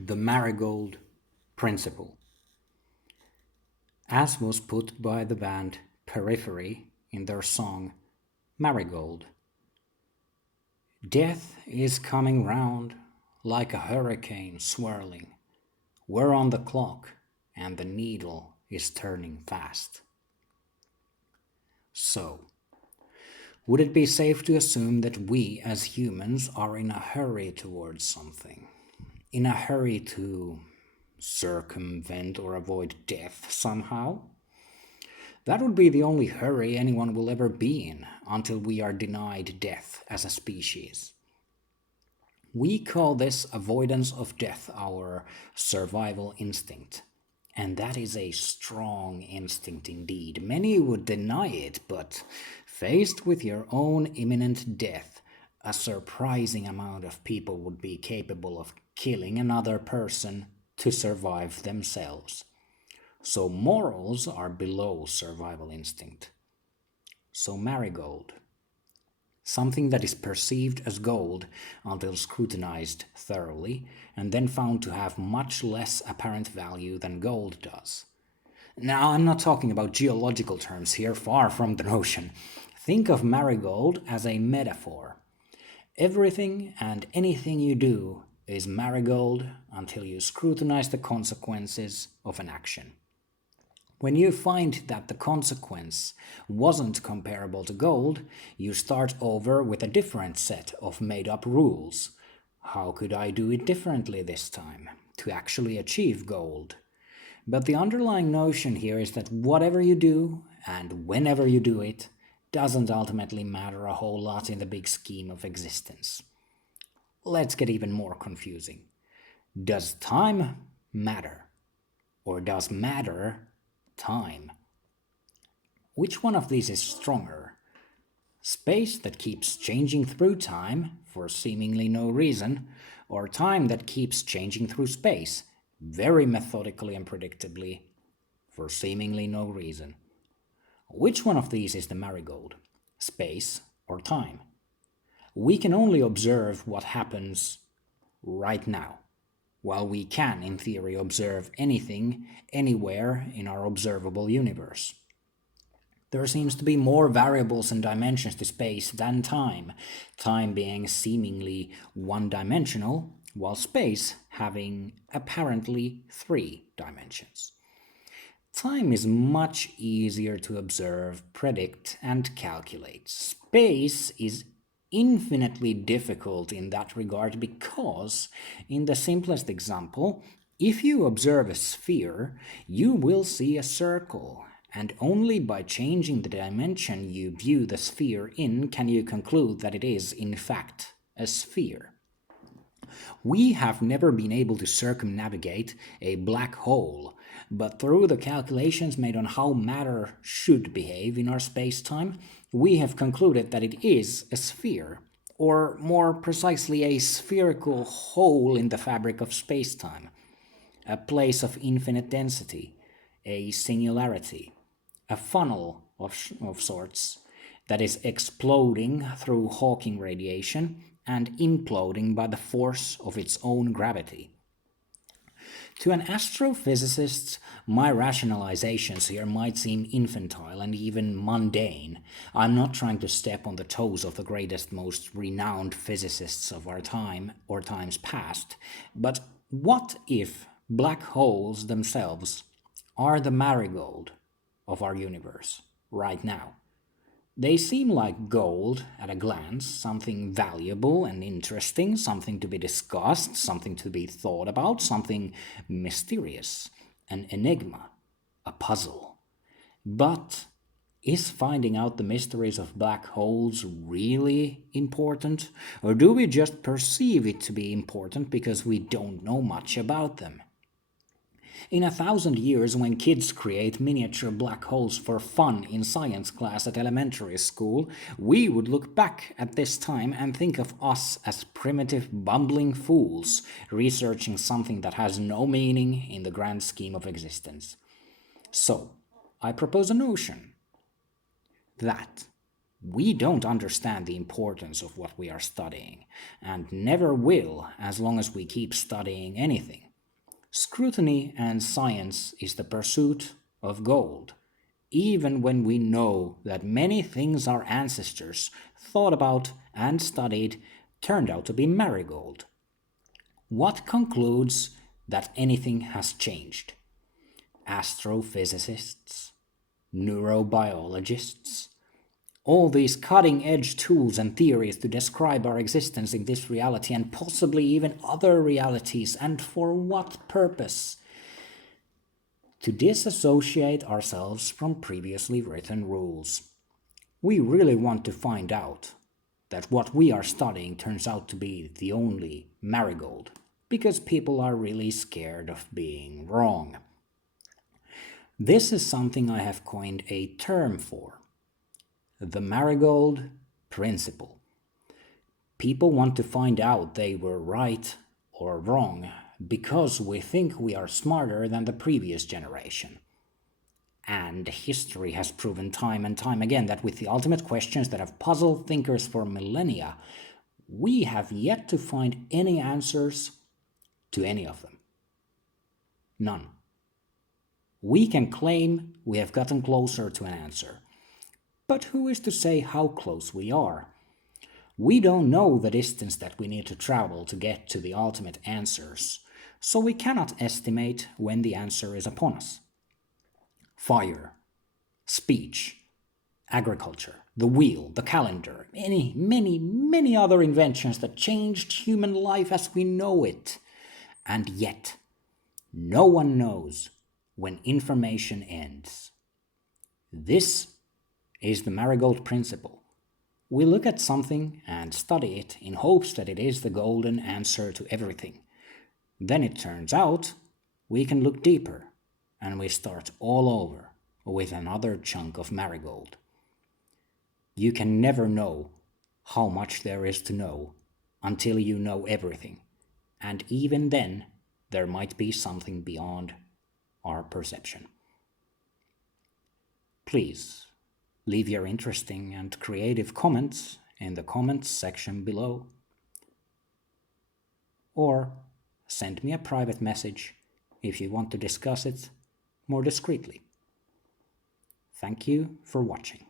The Marigold Principle, as was put by the band Periphery in their song Marigold. Death is coming round like a hurricane swirling. We're on the clock and the needle is turning fast. So, would it be safe to assume that we as humans are in a hurry towards something? In a hurry to circumvent or avoid death somehow? That would be the only hurry anyone will ever be in until we are denied death as a species. We call this avoidance of death our survival instinct. And that is a strong instinct indeed. Many would deny it, but faced with your own imminent death, a surprising amount of people would be capable of killing another person to survive themselves. So morals are below survival instinct. So Marigold, something that is perceived as gold until scrutinized thoroughly, and then found to have much less apparent value than gold does. Now, I'm not talking about geological terms here, far from the notion. Think of Marigold as a metaphor. Everything and anything you do is marigold until you scrutinize the consequences of an action. When you find that the consequence wasn't comparable to gold, you start over with a different set of made-up rules. How could I do it differently this time to actually achieve gold? But the underlying notion here is that whatever you do and whenever you do it doesn't ultimately matter a whole lot in the big scheme of existence. Let's get even more confusing. Does time matter? Or does matter time? Which one of these is stronger? Space that keeps changing through time for seemingly no reason, or time that keeps changing through space very methodically and predictably for seemingly no reason? Which one of these is the marigold? Space or time? We can only observe what happens right now, while we can, in theory, observe anything, anywhere in our observable universe. There seems to be more variables and dimensions to space than time, time being seemingly one-dimensional, while space having apparently three dimensions. Time is much easier to observe, predict, and calculate. Space is infinitely difficult in that regard because, in the simplest example, if you observe a sphere, you will see a circle, and only by changing the dimension you view the sphere in can you conclude that it is, in fact, a sphere. We have never been able to circumnavigate a black hole, but through the calculations made on how matter should behave in our space-time, we have concluded that it is a sphere, or more precisely a spherical hole in the fabric of space-time, a place of infinite density, a singularity, a funnel of sorts that is exploding through Hawking radiation and imploding by the force of its own gravity. To an astrophysicist, my rationalizations here might seem infantile and even mundane. I'm not trying to step on the toes of the greatest, most renowned physicists of our time or times past, but what if black holes themselves are the marigold of our universe right now? They seem like gold at a glance, something valuable and interesting, something to be discussed, something to be thought about, something mysterious, an enigma, a puzzle. But is finding out the mysteries of black holes really important? Or do we just perceive it to be important because we don't know much about them? In 1,000 years, when kids create miniature black holes for fun in science class at elementary school, we would look back at this time and think of us as primitive, bumbling fools researching something that has no meaning in the grand scheme of existence. So, I propose a notion that we don't understand the importance of what we are studying, and never will as long as we keep studying anything. Scrutiny and science is the pursuit of gold, even when we know that many things our ancestors thought about and studied turned out to be marigold. What concludes that anything has changed? Astrophysicists, neurobiologists, all these cutting edge tools and theories to describe our existence in this reality and possibly even other realities, and for what purpose? To disassociate ourselves from previously written rules. We really want to find out that what we are studying turns out to be the only marigold, because people are really scared of being wrong. This is something I have coined a term for: the Marigold principle. People want to find out they were right or wrong because we think we are smarter than the previous generation. And history has proven time and time again that with the ultimate questions that have puzzled thinkers for millennia, we have yet to find any answers to any of them. None. We can claim we have gotten closer to an answer, but who is to say how close we are? We don't know the distance that we need to travel to get to the ultimate answers, so we cannot estimate when the answer is upon us. Fire, speech, agriculture, the wheel, the calendar, many other inventions that changed human life as we know it. And yet, no one knows when information ends. This is the Marigold principle. We look at something and study it in hopes that it is the golden answer to everything. Then it turns out we can look deeper and we start all over with another chunk of marigold. You can never know how much there is to know until you know everything, and even then there might be something beyond our perception. Please leave your interesting and creative comments in the comments section below, or send me a private message if you want to discuss it more discreetly. Thank you for watching.